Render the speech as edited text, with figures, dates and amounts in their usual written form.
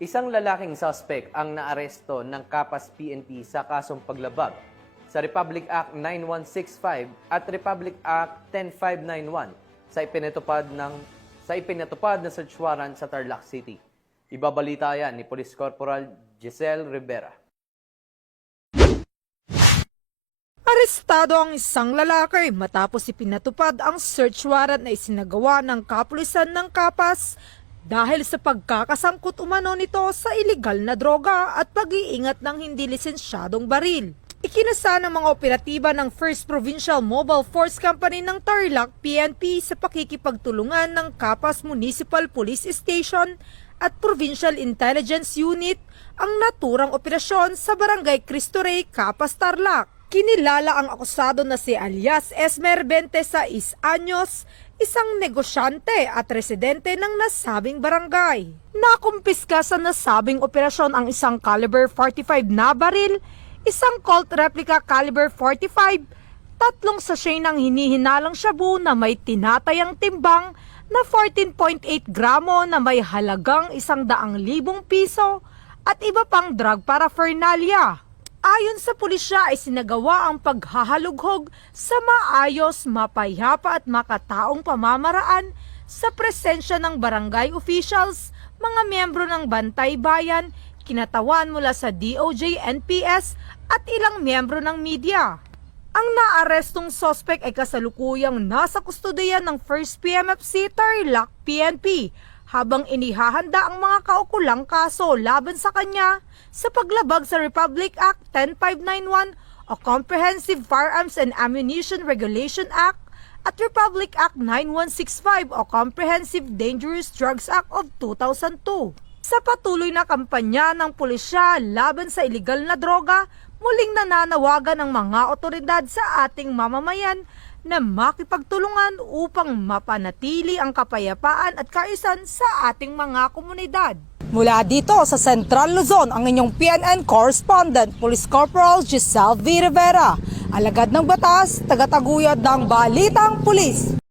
Isang lalaking suspect ang naaresto ng Kapas PNP sa kasong paglabag sa Republic Act 9165 at Republic Act 10591 sa ipinatupad na search warrant sa Tarlac City. Ibabalita yan ni Police Corporal Giselle Rivera. Arestado ang isang lalaki matapos ipinatupad ang search warrant na isinagawa ng kapulisan ng Kapas dahil sa pagkakasangkot umano nito sa iligal na droga at pag-iingat ng hindi lisensyadong baril. Ikinasa ng mga operatiba ng 1st Provincial Mobile Force Company ng Tarlac PNP sa pakikipagtulungan ng Kapas Municipal Police Station at Provincial Intelligence Unit ang naturang operasyon sa Barangay Cristo Rey, Kapas, Tarlac. Kinilala ang akusado na si alias Esmer 26 anyos, isang negosyante at residente ng nasabing barangay. Nakumpiska sa nasabing operasyon ang isang caliber 45 na baril, isang Colt replica caliber 45, tatlong sachet ng hinihinalang shabu na may tinatayang timbang na 14.8 gramo na may halagang 100,000 piso at iba pang drug paraphernalia. Ayon sa pulisya ay sinagawa ang paghahalughog sa maayos, mapayapa at makataong pamamaraan sa presensya ng barangay officials, mga miyembro ng Bantay Bayan, kinatawan mula sa DOJ, NPS at ilang miyembro ng media. Ang naarestong suspect ay kasalukuyang nasa kustodiyan ng 1st PMFC Tarlac PNP habang inihahanda ang mga kaukulang kaso laban sa kanya sa paglabag sa Republic Act 10591 o Comprehensive Firearms and Ammunition Regulation Act at Republic Act 9165 o Comprehensive Dangerous Drugs Act of 2002. Sa patuloy na kampanya ng pulisya laban sa iligal na droga, muling nananawagan ang mga otoridad sa ating mamamayan na makipagtulungan upang mapanatili ang kapayapaan at kaayusan sa ating mga komunidad. Mula dito sa Central Luzon, ang inyong PNN correspondent, Police Corporal Giselle V. Rivera, alagad ng batas, tagataguyod ng Balitang Pulis.